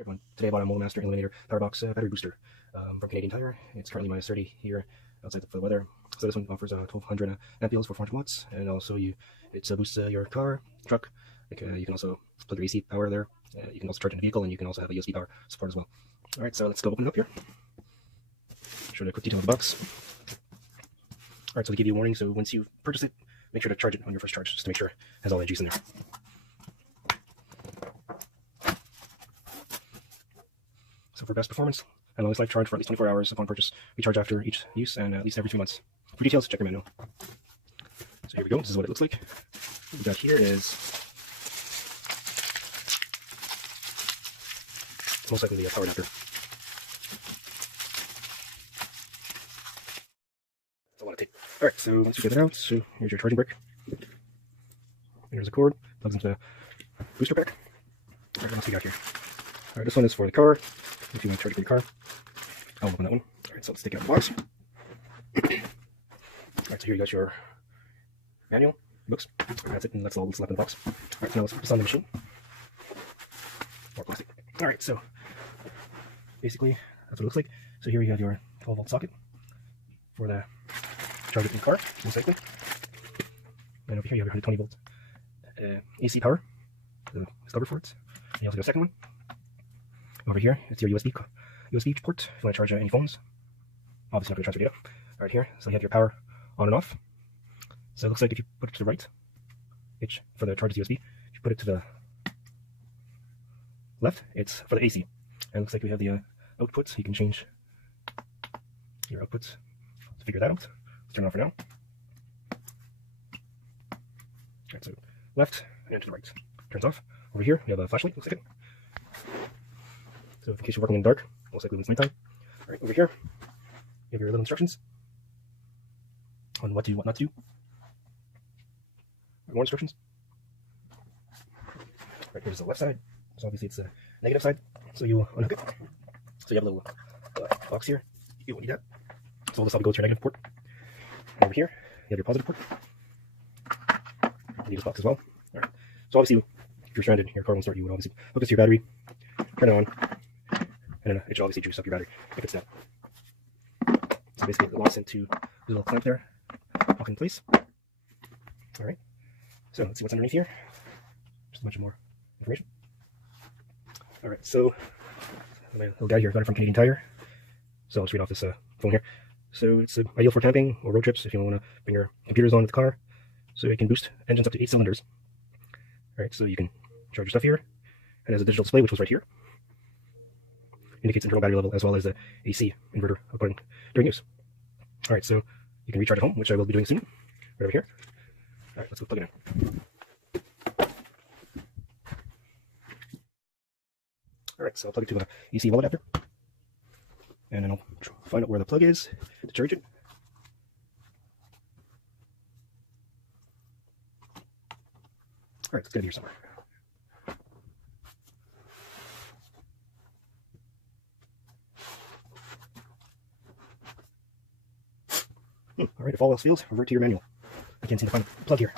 Everyone, today I bought a Motomaster Eliminator PowerBox battery booster from Canadian Tire. It's currently -30 here outside for the weather. So this one offers 1200 amp for 400 watts, and also it boosts your car, truck. You can also plug your AC power there. You can also charge in the vehicle, and you can also have a USB power support as well. All right, so let's go open it up here. Show you a quick detail of the box. All right, so they give you a warning. So once you purchase it, make sure to charge it on your first charge, just to make sure it has all the juice in there. So for best performance and longest life charge for at least 24 hours upon purchase, we charge after each use and at least every 3 months. For details, check your manual. So here we go. This is what it looks like. What we got here is most likely the power adapter. That's a lot of tape. All right, so once you get it out, so here's your charging brick. Here's a cord, plugs into the booster pack. All right, what else we got here? All right, this one is for the car. If you want to charge it for your car, I'll open that one. All right, so let's take out the box. All right, so here you got your manual, books. That's it, and that's all that's left in the box. All right, so now let's put this on the machine. More plastic. All right, so basically that's what it looks like. So here you have your 12-volt socket for the charge it in the car, most likely. And over here you have your 120-volt AC power, the stubber for it. And you also got a second one. Over here, it's your USB port if you want to charge any phones. Obviously not going to transfer data. All right, here, so you have your power on and off. So it looks like if you put it to the right, it's for the charge USB. If you put it to the left, it's for the AC. And it looks like we have the outputs. You can change your outputs to figure that out. Let's turn it on for now. All right, so left and then to the right. Turns off. Over here, we have a flashlight. Looks like it. So in case you're working in the dark, most likely when it's nighttime. All right, over here, you have your little instructions on what to do, what not to do. More instructions. Right, here's the left side. So obviously it's the negative side. So you unhook it. So you have a little box here. You won't need that. So all this will go to your negative port. And over here, you have your positive port. You need this box as well. All right. So obviously, if you're stranded, your car won't start. You would obviously hook this to your battery, turn it on, and then it should obviously juice up your battery if it's that. So basically it locks into the little clamp there, lock in place. All right, so let's see what's underneath here. Just a bunch of more information. All right, so my little guy here got it from Canadian Tire. So let's read off this phone here. So it's ideal for camping or road trips if you want to bring your computers on with the car. So it can boost engines up to 8 cylinders. All right, so you can charge your stuff here. It has a digital display, which was right here. Indicates internal battery level as well as the AC inverter outputting during use. All right, so you can recharge at home, which I will be doing soon. Right over here. All right, let's go plug it in. All right, so I'll plug it to the AC wall adapter, and then I'll find out where the plug is to charge it. All right, it's gonna be here somewhere. All right, if all else fails, revert to your manual. I can't seem to find the plug here.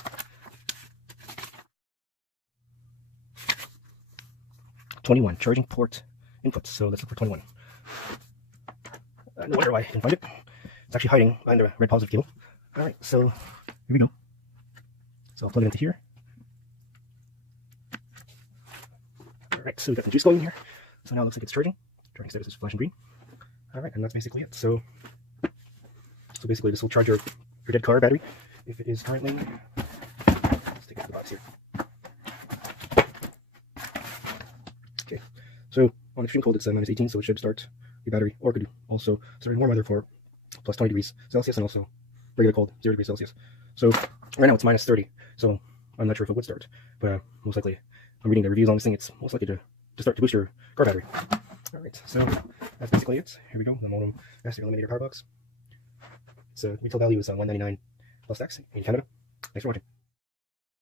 21, charging port inputs. So let's look for 21. No wonder why I didn't find it. It's actually hiding behind the red positive cable. All right, so here we go. So I'll plug it into here. All right, so we got the juice going here. So now it looks like it's charging. Charging status is flashing green. All right, and that's basically it. So basically this will charge your dead car battery if it is currently, let's take it to the box here. Okay, so on extreme cold it's -18, so it should start your battery, or it could also start in warm weather for plus 20 degrees Celsius, and also regular cold, 0 degrees Celsius. So right now it's -30, so I'm not sure if it would start, but most likely, I'm reading the reviews on this thing, it's most likely to start to boost your car battery. All right, so that's basically it. Here we go, the Motomaster Eliminator PowerBox. So retail value is $199 plus tax in Canada. Thanks for watching.